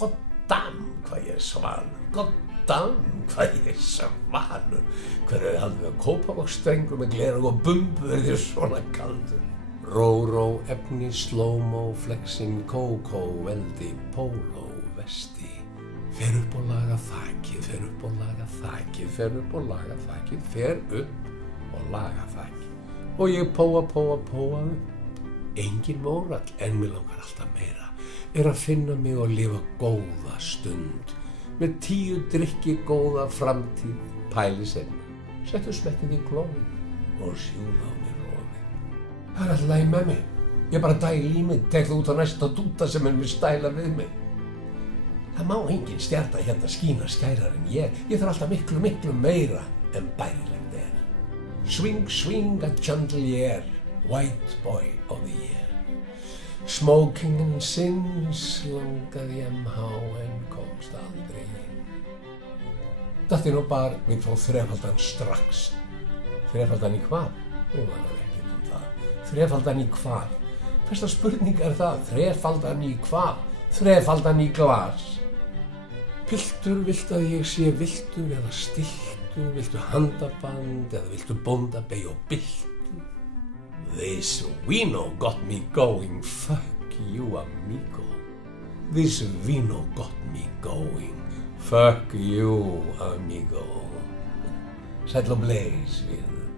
Goddamn, hvað ég er svalur. Goddamn, hvað ég er svalur. Hver er haldið að Kópavogsstrengur með gleraugu og bumbu er þér svona kaldur? Ró, efni, slow-mo, flexing, kókó, veldi, póló, vesti. Fer upp og laga þakið, fer upp og laga þakið, fer upp og laga þakið, fer upp og laga þakið. Og ég póa upp. Engin mórall, en mig langar alltaf meira, er að finna mig og lifa góða stund. Með 10 drykki góða framtíð, pæli senn. Settu smettið í klófið og sjúða á mér rofið. Það er alltaf í með mig. Ég bara dæli í mig, tek það út á næsta dúta sem vil stæla við mig. Það má engin stjarna hérna skína skærar en ég. Ég þarf alltaf miklu meira en bærilegt er. Swing a chandelier, white boy of the year. Smoking and sins, langaði MH en komst aldrei inn. Datt inn á bar, við fá þrefaldan strax. Þrefaldan í hvað? Ég maður ekki það. Þrefaldan í hvað? Fyrsta spurning er það, þrefaldan í hvað? Þrefaldan í glas. Piltur, viltu að ég sé viltur eða stiltur, viltu handaband eða viltu bóndabey og byltu? This vino got me going, fuck you amigo. This vino got me going, fuck you amigo. Sæll og bleis við.